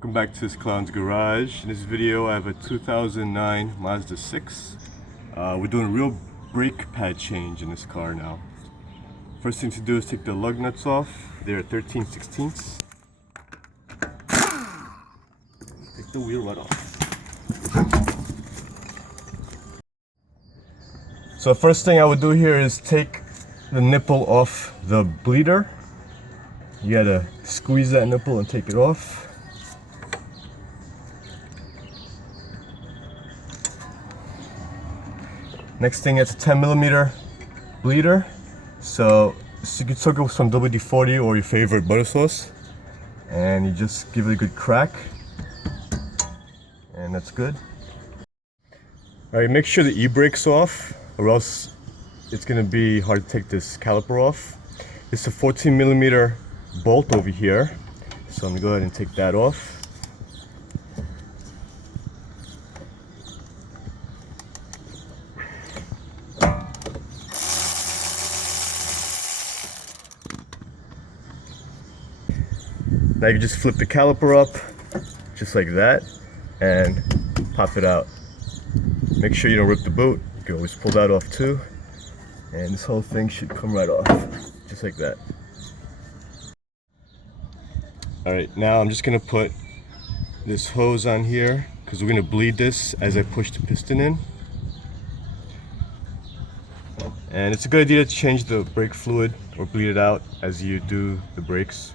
Welcome back to this clown's garage. In this video I have a 2009 Mazda 6. We're doing a real brake pad change in this car now. First thing to do is take the lug nuts off. They're 13/16. Take the wheel right off. So first thing I would do here is take the nipple off the bleeder. You gotta squeeze that nipple and take it off. Next thing, it's a 10mm bleeder. So you can soak it with some WD-40 or your favorite butter sauce. And you just give it a good crack. And that's good. Alright, make sure the e-brake's off, or else it's gonna be hard to take this caliper off. It's a 14mm bolt over here. So I'm gonna go ahead and take that off. Now you just flip the caliper up, just like that, and pop it out. Make sure you don't rip the boot. You can always pull that off too. And this whole thing should come right off, just like that. Alright, now I'm just going to put this hose on here, because we're going to bleed this as I push the piston in. And it's a good idea to change the brake fluid or bleed it out as you do the brakes.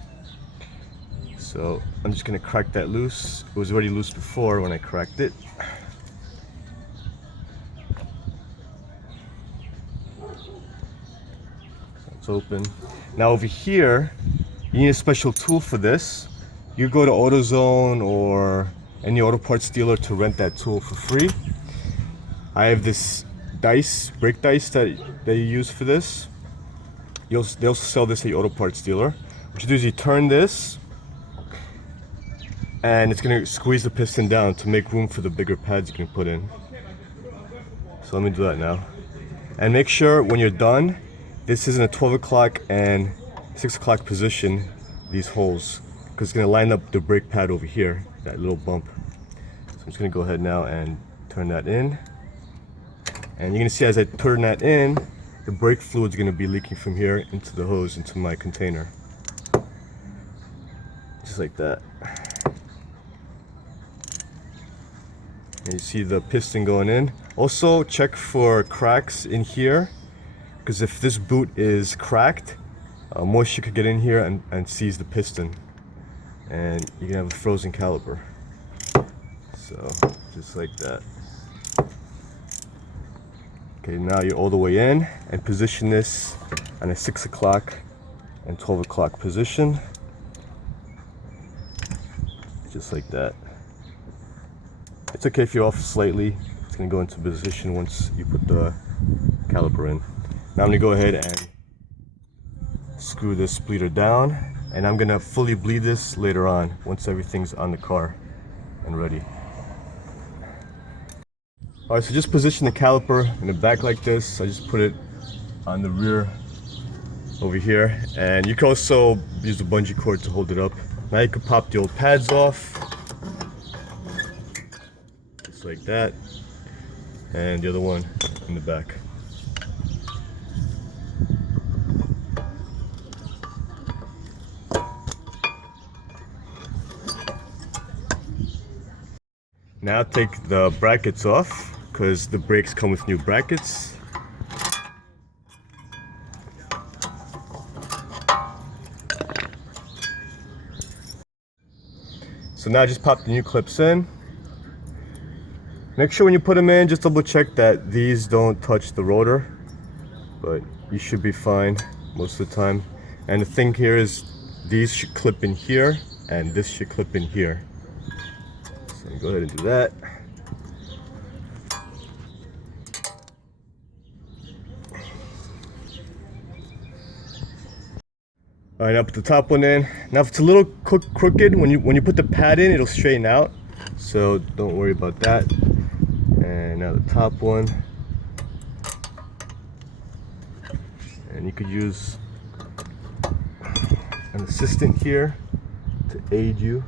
So I'm just going to crack that loose. It was already loose before when I cracked it. It's open. Now over here, you need a special tool for this. You go to AutoZone or any auto parts dealer to rent that tool for free. I have this dice, brake dice that you use for this. They also sell this at your auto parts dealer. What you do is you turn this, and it's going to squeeze the piston down to make room for the bigger pads you can put in. So let me do that now. And make sure when you're done, this is in a 12 o'clock and 6 o'clock position, these holes, because it's going to line up the brake pad over here, that little bump. So I'm just going to go ahead now and turn that in. And you're going to see as I turn that in, the brake fluid is going to be leaking from here into the hose, into my container. Just like that. And you see the piston going in. Also check for cracks in here, because if this boot is cracked, moisture could get in here and seize the piston, and you can have a frozen caliper. So just like that. Okay, now you're all the way in, and position this on a 6 o'clock and 12 o'clock position, just like that. It's okay if you're off slightly. It's going to go into position once you put the caliper in. Now I'm going to go ahead and screw this bleeder down, and I'm going to fully bleed this later on once everything's on the car and ready. Alright, so just position the caliper in the back like this. I just put it on the rear over here, and you can also use the bungee cord to hold it up. Now you can pop the old pads off, just like that, and the other one in the back. Now take the brackets off, because the brakes come with new brackets. So now just pop the new clips in. Make sure when you put them in, just double check that these don't touch the rotor, but you should be fine most of the time. And the thing here is these should clip in here, and this should clip in here. So go ahead and do that. Alright, now put the top one in. Now if it's a little crooked, when you put the pad in, it'll straighten out. So don't worry about that. And now the top one. And you could use an assistant here to aid you.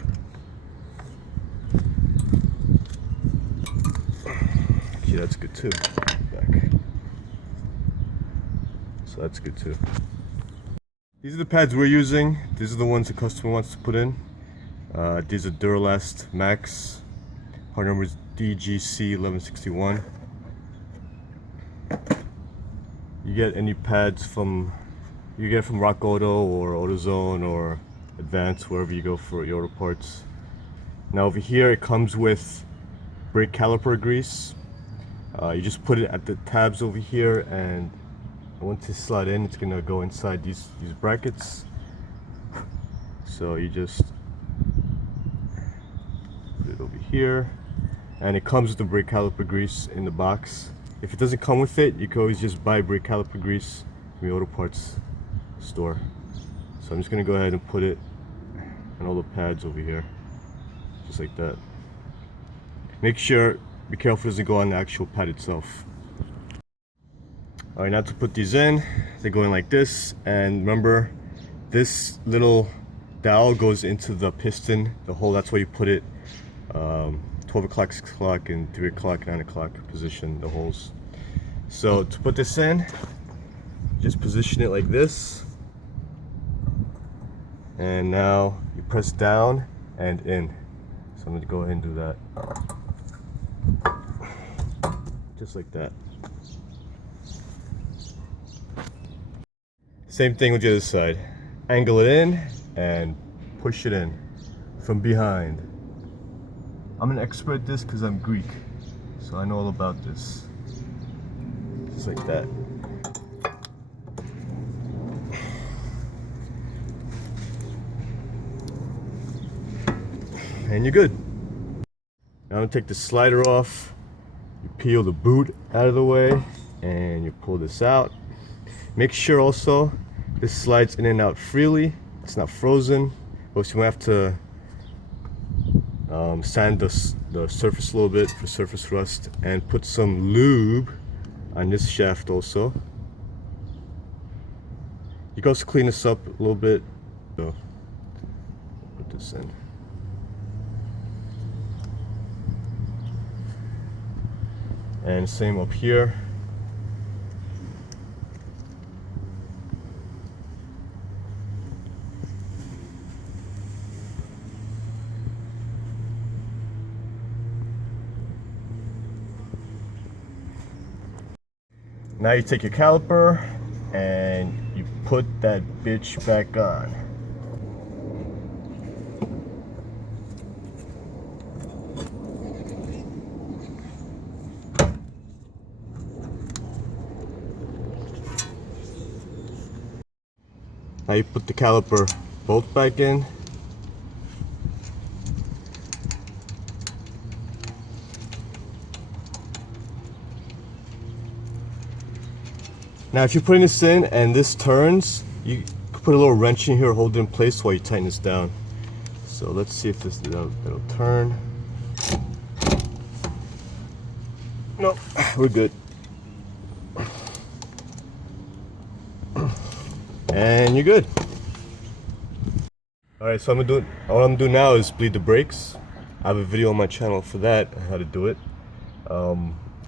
that's good too. Back. So that's good too. These are the pads we're using. These are the ones the customer wants to put in. These are Duralast Max. Part number is DGC1161. You get any pads from Rock Auto or AutoZone or Advance, wherever you go for your auto parts. Now over here it comes with brake caliper grease. You just put it at the tabs over here, and once it's slid in, it's gonna go inside these brackets. So you just put it over here, and it comes with the brake caliper grease in the box. If it doesn't come with it, you can always just buy brake caliper grease from the auto parts store. So I'm just gonna go ahead and put it on all the pads over here, just like that. Make sure, be careful it doesn't go on the actual pad itself. Alright, now to put these in, they go in like this, and remember, this little dowel goes into the piston, the hole. That's where you put it. 12 o'clock, 6 o'clock, and 3 o'clock, 9 o'clock position the holes. So to put this in, just position it like this, and now you press down and in. So I'm going to go ahead and do that. Just like that. Same thing with the other side. Angle it in and push it in from behind. I'm an expert at this because I'm Greek, so I know all about this. Just like that. And you're good. Now I'm gonna take the slider off. You peel the boot out of the way and you pull this out. Make sure also this slides in and out freely. It's not frozen. But you might have to sand the surface a little bit for surface rust, and put some lube on this shaft also. You can also clean this up a little bit. So put this in. And same up here. Now you take your caliper and you put that bitch back on. Now you put the caliper bolt back in. Now if you're putting this in and this turns, you can put a little wrench in here, hold it in place while you tighten this down. So let's see if it'll turn. Nope, we're good. And you're good. Alright, so what I'm doing now is bleed the brakes. I have a video on my channel for that, how to do it.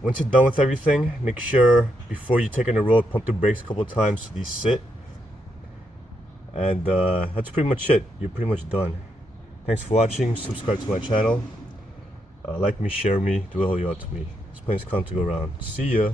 Once you're done with everything, make sure before you take on the road, pump the brakes a couple of times so these sit. And that's pretty much it. You're pretty much done. Thanks for watching. Subscribe to my channel. Like me, share me, do all you ought to me. This plane's come to go around. See ya.